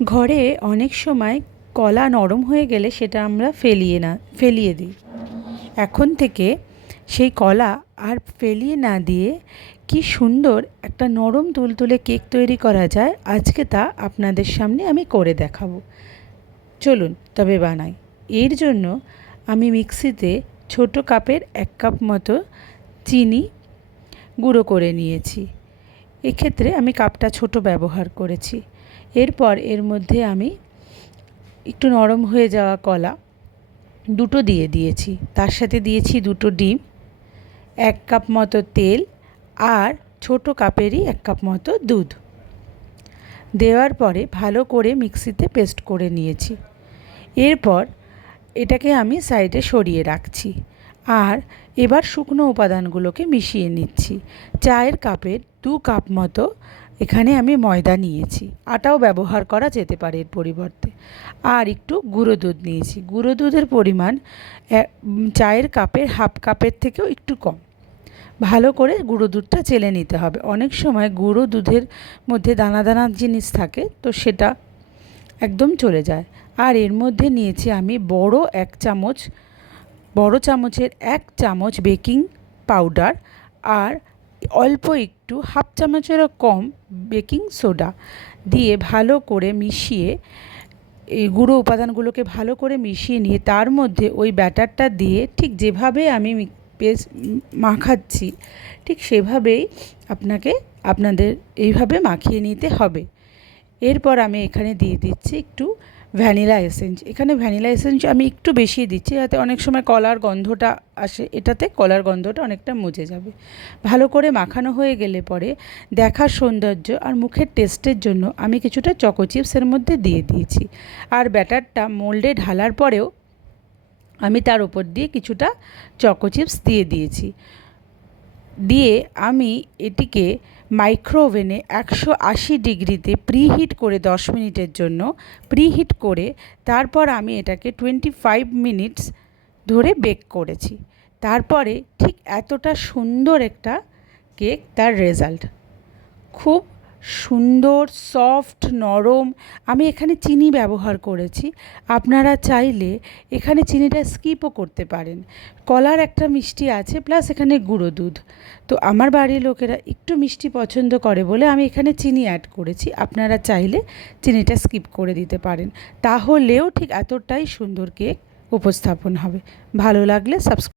ঘরে অনেক সময় কলা নরম হয়ে গেলে সেটা আমরা ফেলিয়ে দিই। এখন থেকে সেই কলা আর ফেলিয়ে না দিয়ে কি সুন্দর একটা নরম তুলতুলে কেক তৈরি করা যায়, আজকে তা আপনাদের সামনে আমি করে দেখাবো। চলুন তবে বানাই। এর জন্য আমি মিক্সিতে ছোট কাপের 1 কাপ মতো চিনি গুঁড়ো করে নিয়েছি। এক্ষেত্রে আমি কাপটা ছোট ব্যবহার করেছি। এরপর এর মধ্যে আমি একটু নরম হয়ে যাওয়া কলা দুটো দিয়ে দিয়েছি, তার সাথে দিয়েছি 2টো ডিম, 1 কাপ মতো তেল আর ছোট কাপেরই 1 কাপ মতো দুধ দেওয়ার পরে ভালো করে মিক্সিতে পেস্ট করে নিয়েছি। এরপর এটাকে আমি সাইডে সরিয়ে রাখছি। আর এবার শুকনো উপাদানগুলোকে মিশিয়ে নিচ্ছি। চায়ের কাপের 2 কাপ মতো এখানে আমি ময়দা নিয়েছি, আটাও ব্যবহার করা যেতে পারে এর পরিবর্তে। আর একটু গুঁড়ো দুধ নিয়েছি। গুঁড়ো দুধের পরিমাণ চায়ের কাপের হাফ কাপের থেকেও একটু কম। ভালো করে গুঁড়ো দুধটা চেলে নিতে হবে। অনেক সময় গুঁড়ো দুধের মধ্যে দানা দানা জিনিস থাকে, তো সেটা একদম চলে যায়। আর এর মধ্যে নিয়েছি আমি বড় চামচের 1 চামচ বেকিং পাউডার আর অল্প একটু হাফ চামচেরও কম বেকিং সোডা দিয়ে ভালো করে মিশিয়ে, এই গুঁড়ো উপাদানগুলোকে ভালো করে মিশিয়ে নিয়ে তার মধ্যে ওই ব্যাটারটা দিয়ে ঠিক যেভাবে আমি মাখাচ্ছি ঠিক সেভাবেই আপনাদের এইভাবে মাখিয়ে নিতে হবে। এরপর আমি এখানে দিয়ে দিচ্ছি একটু ভ্যানিলা এসেন্স। এখানে ভ্যানিলা এসেন্স আমি একটু বেশি দিচ্ছি, যাতে অনেক সময় কলার গন্ধটা আসে, এটাতে কলার গন্ধটা অনেকটা মুছে যাবে। ভালো করে মাখানো হয়ে গেলে পরে দেখার সৌন্দর্য আর মুখের টেস্টের জন্য আমি কিছুটা চকো চিপসের মধ্যে দিয়ে দিয়েছি। আর ব্যাটারটা মোল্ডে ঢালার পরেও আমি তার উপর দিয়ে কিছুটা চকো চিপস দিয়ে দিয়েছি। দিয়ে আমি এটিকে মাইক্রো ওভেনে 180 ডিগ্রিতে প্রিহিট করে 10 মিনিটের জন্য প্রিহিট করে তারপর আমি এটাকে 25 মিনিটস ধরে বেক করেছি। তারপরে ঠিক এতটা সুন্দর একটা কেক তার রেজাল্ট। খুব সুন্দর, সফট, নরম। আমি এখানে চিনি ব্যবহার করেছি, আপনারা চাইলে এখানে চিনিটা স্কিপও করতে পারেন। কলার একটা মিষ্টি আছে, প্লাস এখানে গুঁড়ো দুধ, তো আমার বাড়ির লোকেরা একটু মিষ্টি পছন্দ করে বলে আমি এখানে চিনি অ্যাড করেছি। আপনারা চাইলে চিনিটা স্কিপ করে দিতে পারেন, তাহলেও ঠিক এতটাই সুন্দর কেক উপস্থাপন হবে। ভালো লাগলে সাবস্ক্রাইব